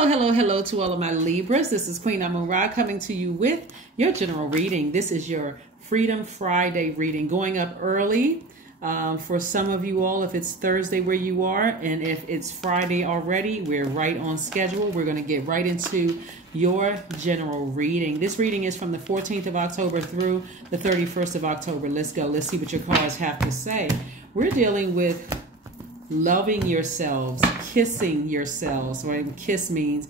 Hello to all of my Libras. This is Queen Amun Ra coming to you with your general reading. This is your Freedom Friday reading, going up early for some of you all if it's Thursday where you are, and if it's Friday already, we're right on schedule. We're going to get right into your general reading. This reading is from the 14th of October through the 31st of October. Let's go. Let's see what your cards have to say. We're dealing with loving yourselves, kissing yourselves, right? Kiss means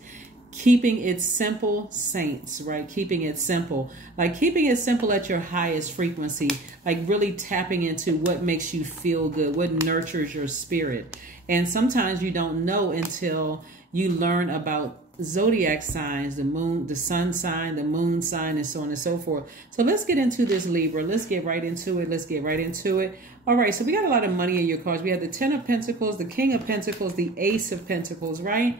keeping it simple, saints, right? Keeping it simple, like keeping it simple at your highest frequency, like really tapping into what makes you feel good, what nurtures your spirit. And sometimes you don't know until you learn about zodiac signs, the moon, the sun sign, the moon sign, and so on and so forth. So let's get into this, Libra. Let's get right into it. Let's get right into it. All right, so we got a lot of money in your cards. We have the 10 of Pentacles, the King of Pentacles, the Ace of Pentacles, right?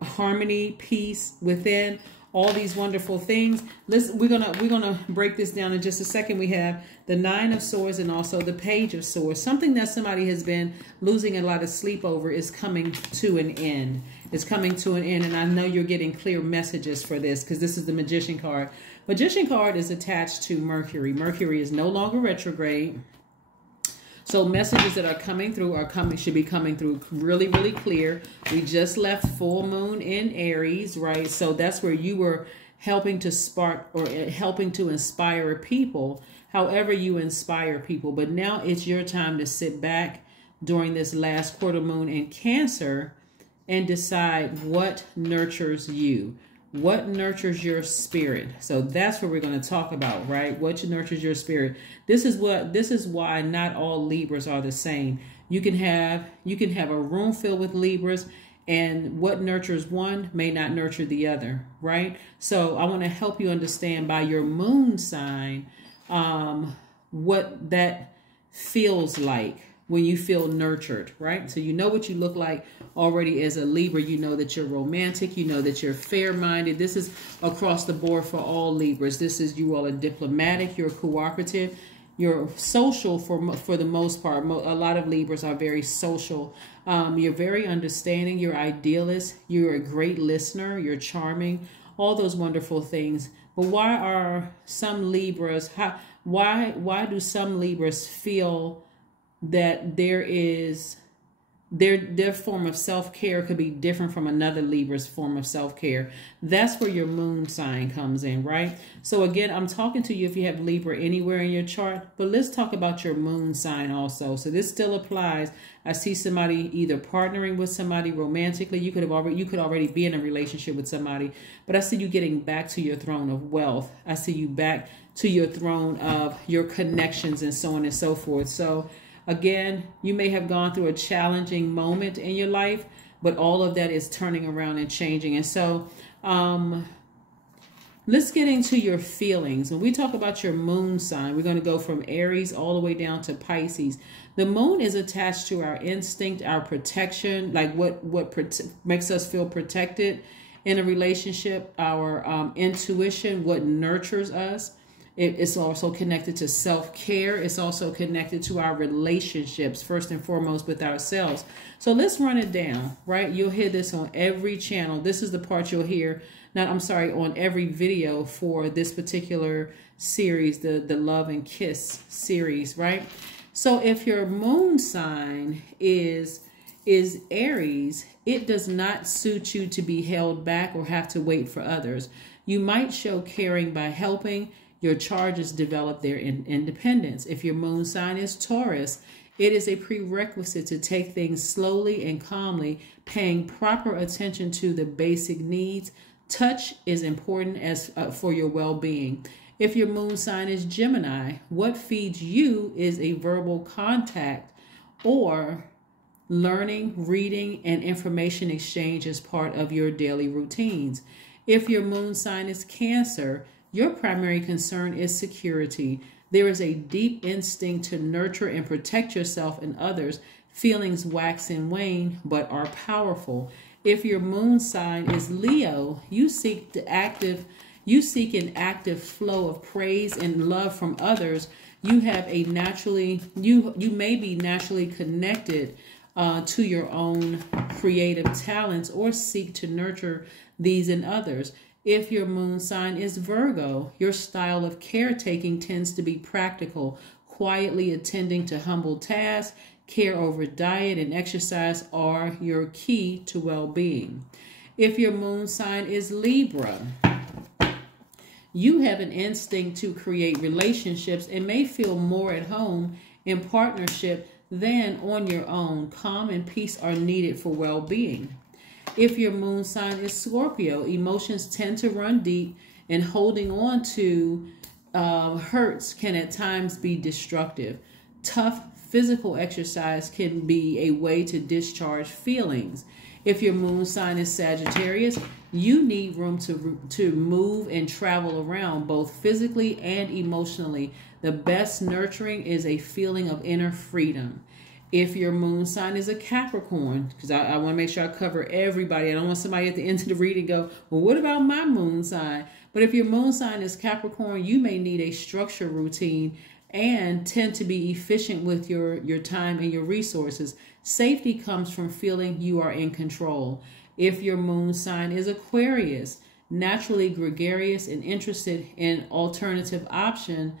Harmony, peace within, all these wonderful things. We're gonna break this down in just a second. We have the 9 of Swords and also the Page of Swords. Something that somebody has been losing a lot of sleep over is coming to an end. It's coming to an end, and I know you're getting clear messages for this because this is the Magician card. Magician card is attached to Mercury. Mercury is no longer retrograde. So messages that are coming through should be coming through really, really clear. We just left full moon in Aries, right? So that's where you were helping to spark or helping to inspire people, however you inspire people. But now it's your time to sit back during this last quarter moon in Cancer and decide what nurtures you. What nurtures your spirit? So that's what we're going to talk about, right? What nurtures your spirit? This is why not all Libras are the same. You can have a room filled with Libras, and what nurtures one may not nurture the other, right? So I want to help you understand by your moon sign what that feels like when you feel nurtured, right? So you know what you look like already as a Libra. You know that you're romantic. You know that you're fair-minded. This is across the board for all Libras. This is, you all are diplomatic. You're cooperative. You're social for the most part. A lot of Libras are very social. You're very understanding. You're idealist. You're a great listener. You're charming. All those wonderful things. But why are some Libras, why do some Libras feel that their form of self-care could be different from another Libra's form of self-care? That's where your moon sign comes in, right? So again, I'm talking to you if you have Libra anywhere in your chart, but let's talk about your moon sign also. So this still applies. I see somebody either partnering with somebody romantically. You could already be in a relationship with somebody, but I see you getting back to your throne of wealth. I see you back to your throne of your connections and so on and so forth. So again, you may have gone through a challenging moment in your life, but all of that is turning around and changing. And so let's get into your feelings. When we talk about your moon sign, we're going to go from Aries all the way down to Pisces. The moon is attached to our instinct, our protection, like what makes us feel protected in a relationship, our intuition, what nurtures us. It's also connected to self-care. It's also connected to our relationships, first and foremost with ourselves. So let's run it down, right? You'll hear this on every channel. This is the part you'll hear, on every video for this particular series, the Love and Kiss series, right? So if your moon sign is Aries, it does not suit you to be held back or have to wait for others. You might show caring by helping your charges develop their independence. If your moon sign is Taurus, it is a prerequisite to take things slowly and calmly, paying proper attention to the basic needs. Touch is important as for your well-being. If your moon sign is Gemini, what feeds you is a verbal contact or learning, reading, and information exchange as part of your daily routines. If your moon sign is Cancer, your primary concern is security. There is a deep instinct to nurture and protect yourself and others. Feelings wax and wane, but are powerful. If your moon sign is Leo, you seek an active flow of praise and love from others. You may be naturally connected to your own creative talents or seek to nurture these in others. If your moon sign is Virgo, your style of caretaking tends to be practical, quietly attending to humble tasks. Care over diet and exercise are your key to well-being. If your moon sign is Libra, you have an instinct to create relationships and may feel more at home in partnership than on your own. Calm and peace are needed for well-being. If your moon sign is Scorpio, emotions tend to run deep, and holding on to hurts can at times be destructive. Tough physical exercise can be a way to discharge feelings. If your moon sign is Sagittarius, you need room to move and travel around, both physically and emotionally. The best nurturing is a feeling of inner freedom. If your moon sign is a Capricorn, because I want to make sure I cover everybody. I don't want somebody at the end of the reading go, well, what about my moon sign? But if your moon sign is Capricorn, you may need a structure routine and tend to be efficient with your time and your resources. Safety comes from feeling you are in control. If your moon sign is Aquarius, naturally gregarious and interested in alternative option,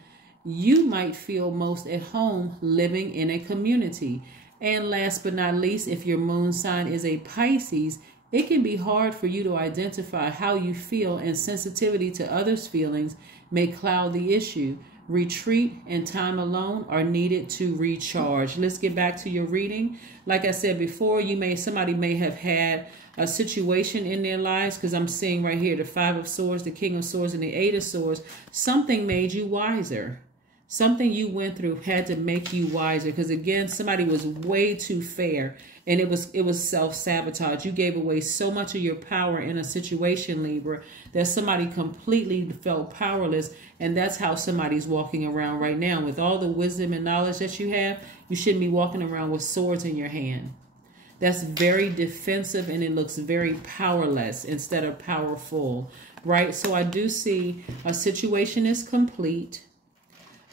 you might feel most at home living in a community. And last but not least, if your moon sign is a Pisces, it can be hard for you to identify how you feel, and sensitivity to others' feelings may cloud the issue. Retreat and time alone are needed to recharge. Let's get back to your reading. Like I said before, somebody may have had a situation in their lives, because I'm seeing right here the Five of Swords, the King of Swords, and the Eight of Swords. Something made you wiser. Something you went through had to make you wiser, because again, somebody was way too fair, and it was self-sabotage. You gave away so much of your power in a situation, Libra, that somebody completely felt powerless, and that's how somebody's walking around right now. With all the wisdom and knowledge that you have, you shouldn't be walking around with swords in your hand. That's very defensive, and it looks very powerless instead of powerful, right? So I do see a situation is complete.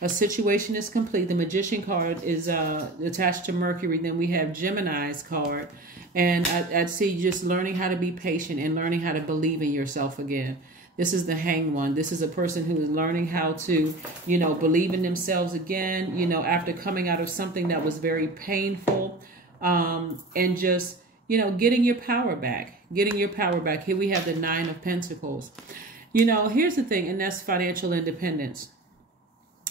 A situation is complete. The Magician card is attached to Mercury. Then we have Gemini's card. And I see just learning how to be patient and learning how to believe in yourself again. This is the Hanged One. This is a person who is learning how to, believe in themselves again, after coming out of something that was very painful. And just, getting your power back. Getting your power back. Here we have the Nine of Pentacles. Here's the thing, and that's financial independence.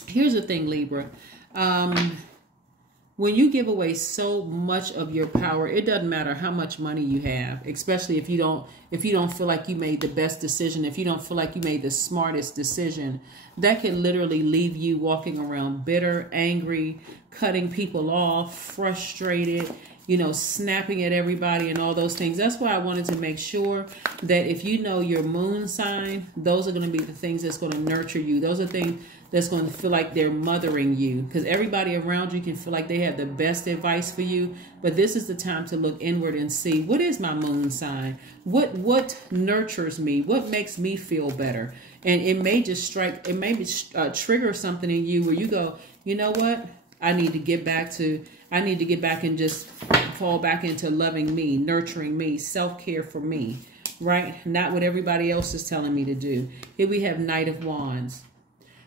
Here's the thing, Libra. When you give away so much of your power, it doesn't matter how much money you have, especially if you don't feel like you made the best decision, if you don't feel like you made the smartest decision, that can literally leave you walking around bitter, angry, cutting people off, frustrated, snapping at everybody and all those things. That's why I wanted to make sure that if you know your moon sign, those are going to be the things that's going to nurture you. Those are things that's going to feel like they're mothering you, because everybody around you can feel like they have the best advice for you. But this is the time to look inward and see, what is my moon sign? What nurtures me? What makes me feel better? And it may just trigger something in you where you go, you know what? I need to get back and just fall back into loving me, nurturing me, self-care for me, right? Not what everybody else is telling me to do. Here we have Knight of Wands.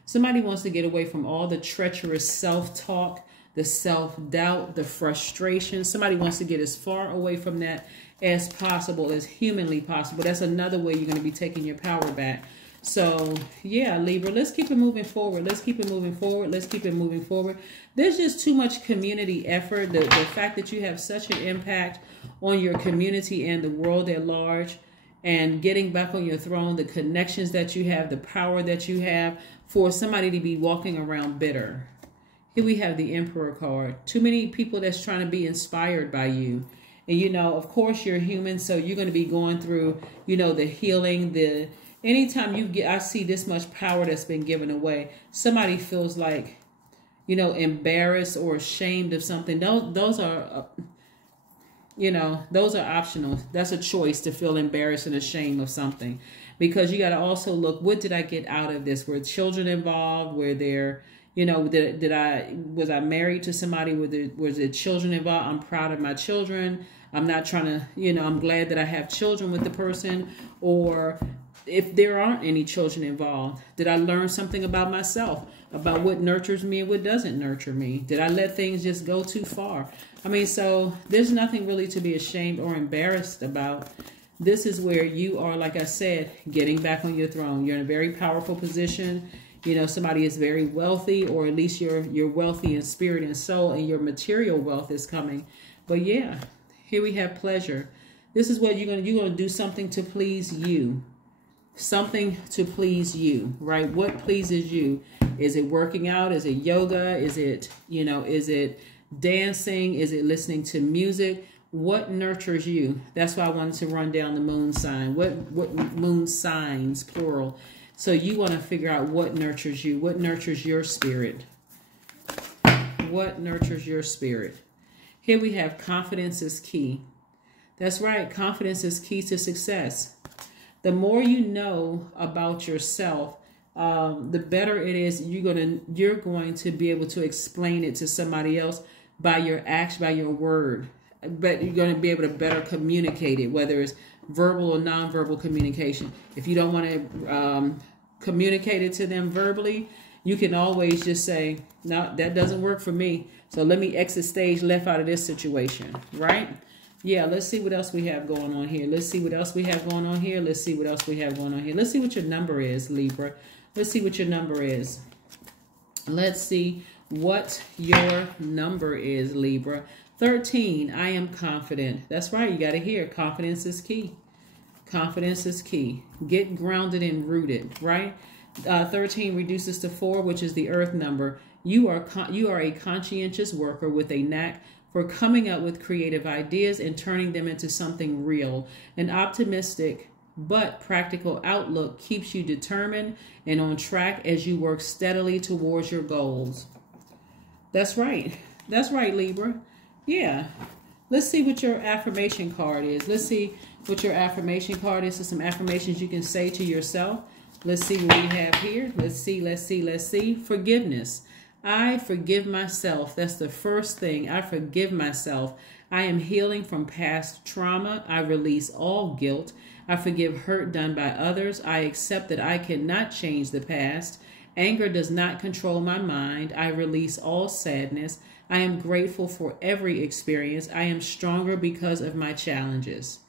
Somebody wants to get away from all the treacherous self-talk, the self-doubt, the frustration. Somebody wants to get as far away from that as possible, as humanly possible. That's another way you're going to be taking your power back. So, yeah, Libra, let's keep it moving forward. Let's keep it moving forward. Let's keep it moving forward. There's just too much community effort. The fact that you have such an impact on your community and the world at large, and getting back on your throne, the connections that you have, the power that you have, for somebody to be walking around bitter. Here we have the Emperor card. Too many people that's trying to be inspired by you. And, of course, you're human, so you're going to be going through, the healing, anytime I see this much power that's been given away, somebody feels like, embarrassed or ashamed of something. Those are, those are optional. That's a choice, to feel embarrassed and ashamed of something, because you got to also look, what did I get out of this? Were children involved? Were there, You know, was I married to somebody? Was there children involved? I'm proud of my children. I'm not trying to, I'm glad that I have children with the person. Or if there aren't any children involved, did I learn something about myself, about what nurtures me and what doesn't nurture me? Did I let things just go too far? I mean, so there's nothing really to be ashamed or embarrassed about. This is where you are, like I said, getting back on your throne. You're in a very powerful position. Somebody is very wealthy, or at least you're wealthy in spirit and soul, and your material wealth is coming. But yeah, here we have pleasure. This is what you're gonna do something to please you. Something to please you, right? What pleases you? Is it working out? Is it yoga? Is it, is it dancing? Is it listening to music? What nurtures you? That's why I wanted to run down the moon sign. What moon signs, plural. So you want to figure out what nurtures you. What nurtures your spirit? What nurtures your spirit? Here we have confidence is key. That's right. Confidence is key to success. The more you know about yourself, the better it is. You're going to be able to explain it to somebody else by your action, by your word. But you're going to be able to better communicate it, whether it's verbal or nonverbal communication. If you don't want to communicate it to them verbally, you can always just say, no, that doesn't work for me. So let me exit stage left out of this situation, right? Yeah, let's see what else we have going on here. Let's see what else we have going on here. Let's see what else we have going on here. Let's see what your number is, Libra. Let's see what your number is. Let's see what your number is, Libra. 13, I am confident. That's right. You got to hear confidence is key. Confidence is key. Get grounded and rooted, right? 13 reduces to 4, which is the earth number. You are a conscientious worker with a knack for coming up with creative ideas and turning them into something real. An optimistic but practical outlook keeps you determined and on track as you work steadily towards your goals. That's right. That's right, Libra. Yeah. Let's see what your affirmation card is. Let's see what your affirmation card is. So some affirmations you can say to yourself. Let's see what we have here. Let's see. Forgiveness. I forgive myself. That's the first thing. I forgive myself. I am healing from past trauma. I release all guilt. I forgive hurt done by others. I accept that I cannot change the past. Anger does not control my mind. I release all sadness. I am grateful for every experience. I am stronger because of my challenges.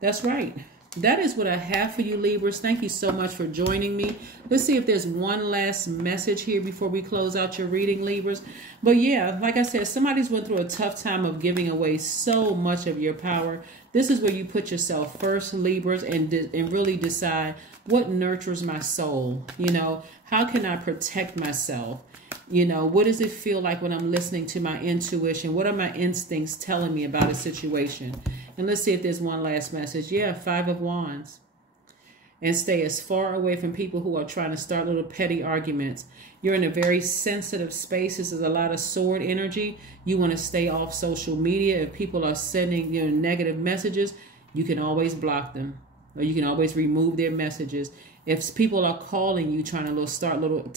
That's right. That is what I have for you, Libras. Thank you so much for joining me. Let's see if there's one last message here before we close out your reading, Libras. But yeah, like I said, somebody's went through a tough time of giving away so much of your power. This is where you put yourself first, Libras, and really decide what nurtures my soul. How can I protect myself? What does it feel like when I'm listening to my intuition? What are my instincts telling me about a situation? And let's see if there's one last message. Yeah, 5 of Wands. And stay as far away from people who are trying to start little petty arguments. You're in a very sensitive space. This is a lot of sword energy. You want to stay off social media. If people are sending negative messages, you can always block them. Or you can always remove their messages. If people are calling you, trying to start little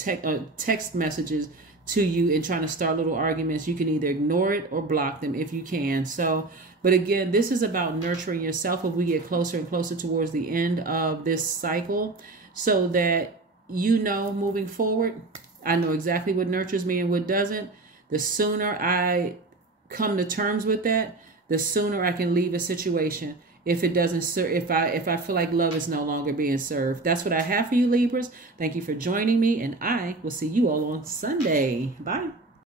text messages to you and trying to start little arguments, you can either ignore it or block them if you can. So, but again, this is about nurturing yourself as we get closer and closer towards the end of this cycle, so that moving forward, I know exactly what nurtures me and what doesn't. The sooner I come to terms with that, the sooner I can leave a situation. If it doesn't serve, if I feel like love is no longer being served. That's what I have for you, Libras. Thank you for joining me, and I will see you all on Sunday. Bye.